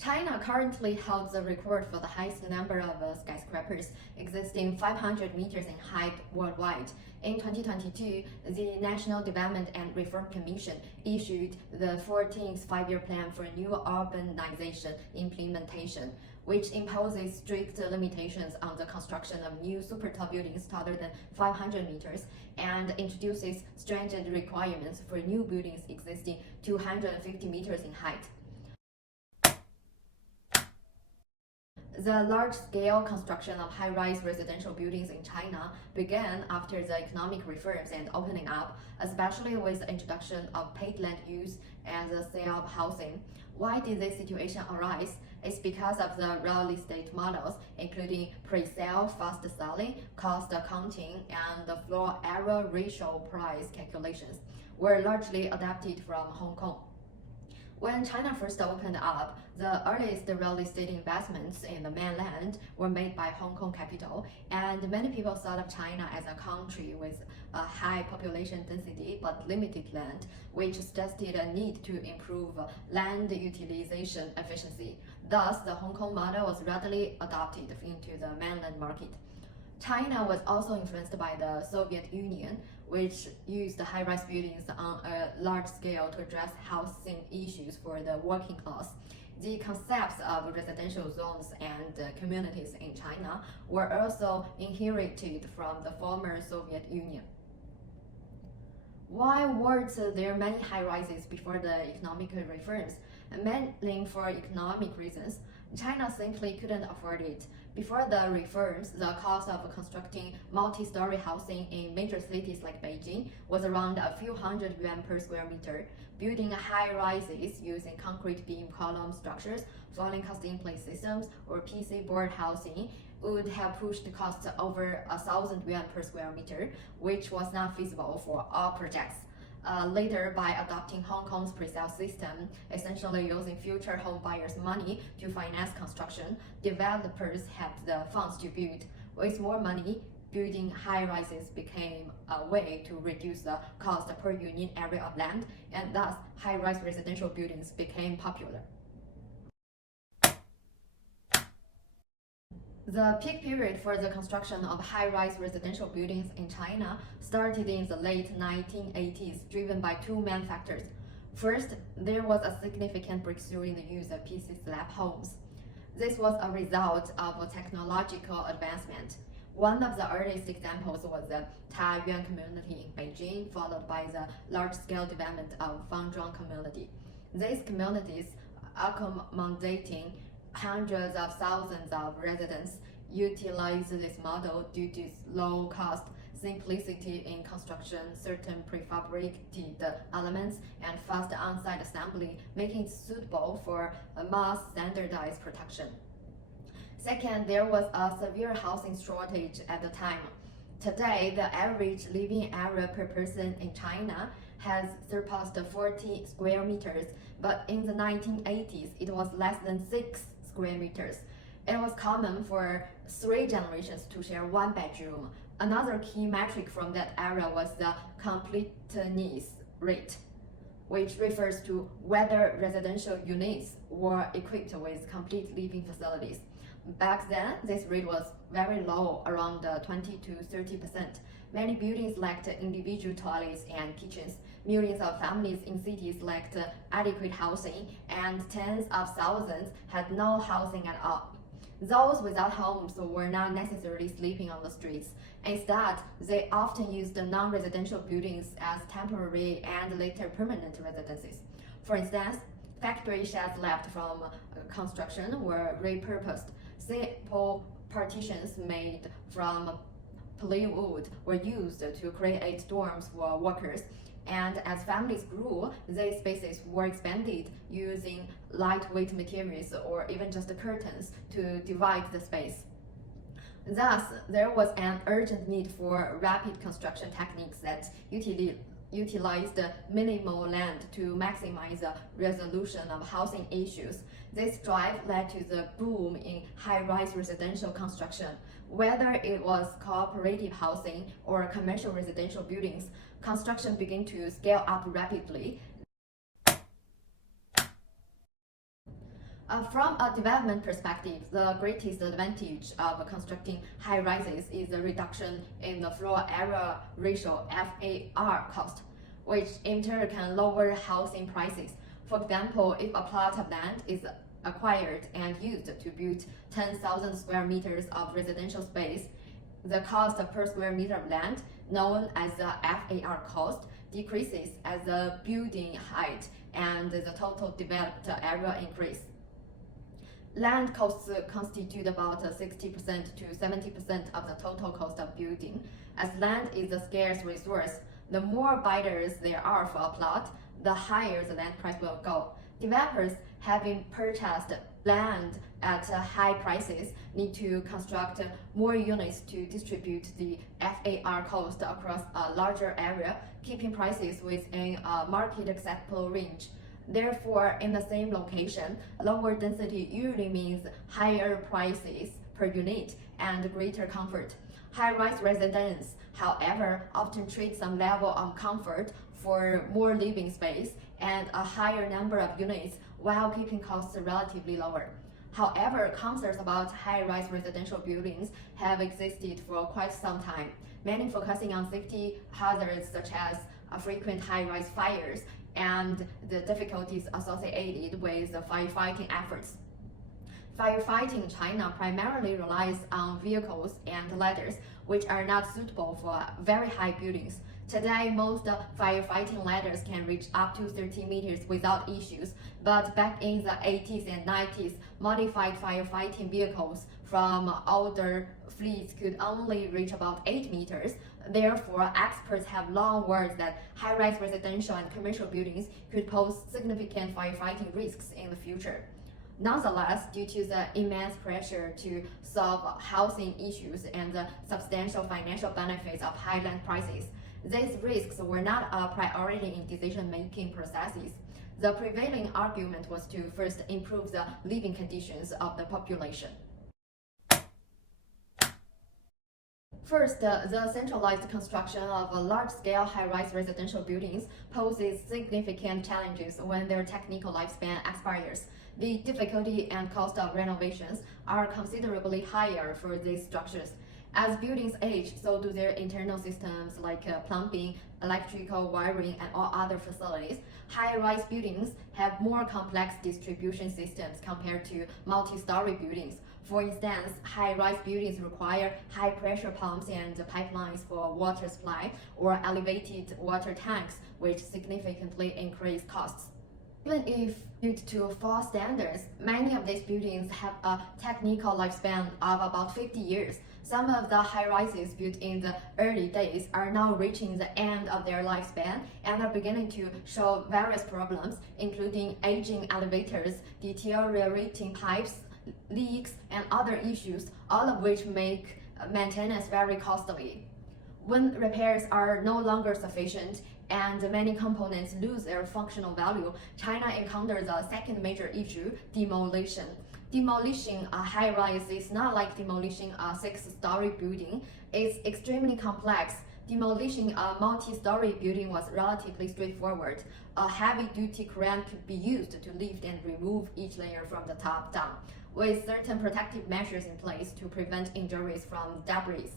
China currently holds the record for the highest number of skyscrapers, existing 500 meters in height worldwide. In 2022, the National Development and Reform Commission issued the 14th five-year plan for new urbanization implementation, which imposes strict limitations on the construction of new super tall buildings taller than 500 meters and introduces stringent requirements for new buildings existing 250 meters in height. The large-scale construction of high-rise residential buildings in China began after the economic reforms and opening up, especially with the introduction of paid land use and the sale of housing. Why did this situation arise? It's because of the real estate models, including pre-sale, fast selling, cost accounting, and the floor area ratio price calculations, were largely adapted from Hong Kong. When China first opened up, the earliest real estate investments in the mainland were made by Hong Kong capital, and many people thought of China as a country with a high population density but limited land, which suggested a need to improve land utilization efficiency. Thus, the Hong Kong model was readily adopted into the mainland market. China was also influenced by the Soviet Union, which used high-rise buildings on a large scale to address housing issues for the working class. The concepts of residential zones and communities in China were also inherited from the former Soviet Union. Why weren't there many high-rises before the economic reforms? Mainly for economic reasons. China simply couldn't afford it. Before the reforms, the cost of constructing multi-story housing in major cities like Beijing was around a few hundred yuan per square meter. Building high-rises using concrete beam column structures, falling cast-in-place systems, or PC board housing would have pushed costs over 1,000 yuan per square meter, which was not feasible for all projects. Later, by adopting Hong Kong's pre-sale system, essentially using future home buyers' money to finance construction, developers had the funds to build. With more money, building high-rises became a way to reduce the cost per unit area of land, and thus high-rise residential buildings became popular. The peak period for the construction of high-rise residential buildings in China started in the late 1980s, driven by two main factors. First, there was a significant breakthrough in the use of PC slab homes. This was a result of technological advancement. One of the earliest examples was the Taiyuan community in Beijing, followed by the large-scale development of Fangzhuang community. These communities, accommodating hundreds of thousands of residents, utilize this model due to its low cost, simplicity in construction, certain prefabricated elements, and fast on-site assembly, making it suitable for mass standardized production. Second, there was a severe housing shortage at the time. Today, the average living area per person in China has surpassed 40 square meters, but in the 1980s, it was less than 6 square meters. It was common for 3 generations to share one bedroom. Another key metric from that era was the completeness rate, which refers to whether residential units were equipped with complete living facilities. Back then, this rate was very low, around 20 to 30%. Many buildings lacked individual toilets and kitchens. Millions of families in cities lacked adequate housing, and tens of thousands had no housing at all. Those without homes were not necessarily sleeping on the streets. Instead, they often used non-residential buildings as temporary and later permanent residences. For instance, factory sheds left from construction were repurposed. Simple partitions made from plywood were used to create dorms for workers. And as families grew, these spaces were expanded using lightweight materials or even just curtains to divide the space. Thus, there was an urgent need for rapid construction techniques that utilized minimal land to maximize the resolution of housing issues. This drive led to the boom in high-rise residential construction. Whether it was cooperative housing or commercial residential buildings, construction began to scale up rapidly. From a development perspective, the greatest advantage of constructing high rises is the reduction in the floor area ratio (FAR) cost, which in turn can lower housing prices. For example, if a plot of land is acquired and used to build 10,000 square meters of residential space, the cost per square meter of land, known as the FAR cost, decreases as the building height and the total developed area increase. Land costs constitute about 60% to 70% of the total cost of building. As land is a scarce resource, the more bidders there are for a plot, the higher the land price will go. Developers, having purchased land at high prices, need to construct more units to distribute the FAR cost across a larger area, keeping prices within a market acceptable range. Therefore, in the same location, lower density usually means higher prices per unit and greater comfort. High-rise residents, however, often trade some level of comfort for more living space and a higher number of units while keeping costs relatively lower. However, concerns about high-rise residential buildings have existed for quite some time, many focusing on safety hazards such as frequent high-rise fires and the difficulties associated with the firefighting efforts. Firefighting in China primarily relies on vehicles and ladders, which are not suitable for very high buildings. Today, most firefighting ladders can reach up to 30 meters without issues, but back in the 80s and 90s, modified firefighting vehicles from older fleets could only reach about 8 meters. Therefore, experts have long warned that high-rise residential and commercial buildings could pose significant firefighting risks in the future. Nonetheless, due to the immense pressure to solve housing issues and the substantial financial benefits of high land prices, these risks were not a priority in decision-making processes. The prevailing argument was to first improve the living conditions of the population. First, the centralized construction of large-scale high-rise residential buildings poses significant challenges when their technical lifespan expires. The difficulty and cost of renovations are considerably higher for these structures. As buildings age, so do their internal systems like plumbing, electrical wiring, and all other facilities. High-rise buildings have more complex distribution systems compared to multi-story buildings. For instance, high-rise buildings require high-pressure pumps and pipelines for water supply or elevated water tanks, which significantly increase costs. Even if built to full standards, many of these buildings have a technical lifespan of about 50 years. Some of the high-rises built in the early days are now reaching the end of their lifespan and are beginning to show various problems, including aging elevators, deteriorating pipes, leaks, and other issues, all of which make maintenance very costly. When repairs are no longer sufficient and many components lose their functional value, China encounters a second major issue: demolition. Demolishing a high-rise is not like demolishing a 6-story building. It's extremely complex. Demolishing a multi-story building was relatively straightforward. A heavy-duty crane could be used to lift and remove each layer from the top down, with certain protective measures in place to prevent injuries from debris.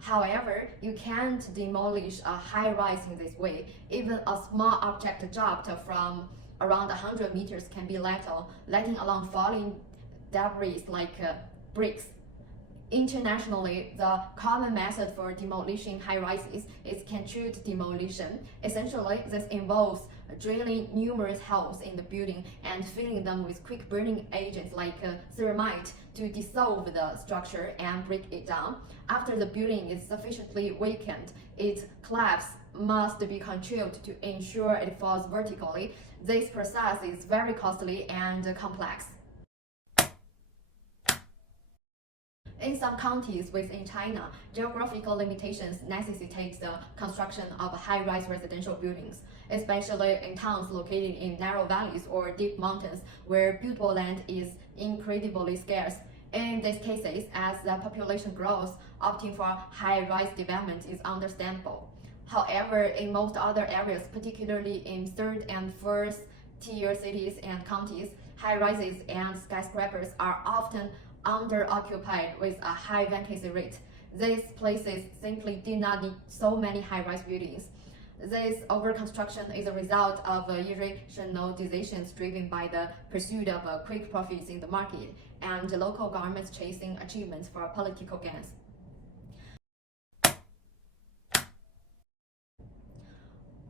However, you can't demolish a high-rise in this way. Even a small object dropped from around 100 meters can be lethal, letting alone falling debris like bricks. Internationally, the common method for demolishing high-rises is controlled demolition. Essentially, this involves drilling numerous holes in the building and filling them with quick-burning agents like ceramite to dissolve the structure and break it down. After the building is sufficiently weakened, its collapse must be controlled to ensure it falls vertically. This process is very costly and complex. In some counties within China, geographical limitations necessitate the construction of high-rise residential buildings, especially in towns located in narrow valleys or deep mountains where buildable land is incredibly scarce. In these cases, as the population grows, opting for high-rise development is understandable. However, in most other areas, particularly in third and fourth tier cities and counties, high-rises and skyscrapers are often under-occupied with a high vacancy rate. These places simply do not need so many high-rise buildings. This overconstruction is a result of irrational decisions driven by the pursuit of quick profits in the market and local governments chasing achievements for political gains.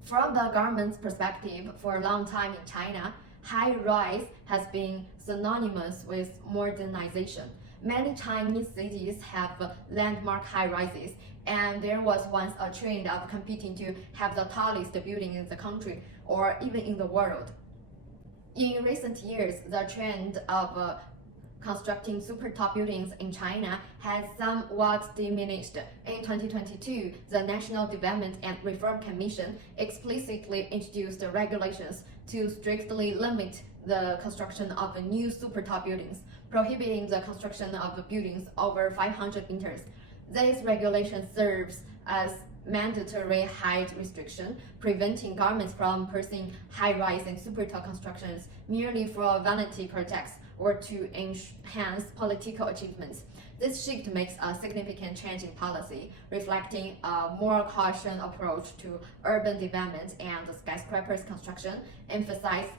From the government's perspective, for a long time in China, high-rise has been synonymous with modernization. Many Chinese cities have landmark high-rises, and there was once a trend of competing to have the tallest building in the country or even in the world. In recent years, the trend of constructing super tall buildings in China has somewhat diminished. In 2022, the National Development and Reform Commission explicitly introduced regulations to strictly limit the construction of new super tall buildings, prohibiting the construction of buildings over 500 meters. This regulation serves as mandatory height restriction, preventing governments from pursuing high-rise and super tall constructions merely for vanity projects or to enhance political achievements. This shift makes a significant change in policy, reflecting a more cautious approach to urban development and skyscrapers construction, emphasizes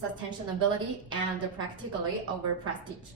sustainability and practically over prestige.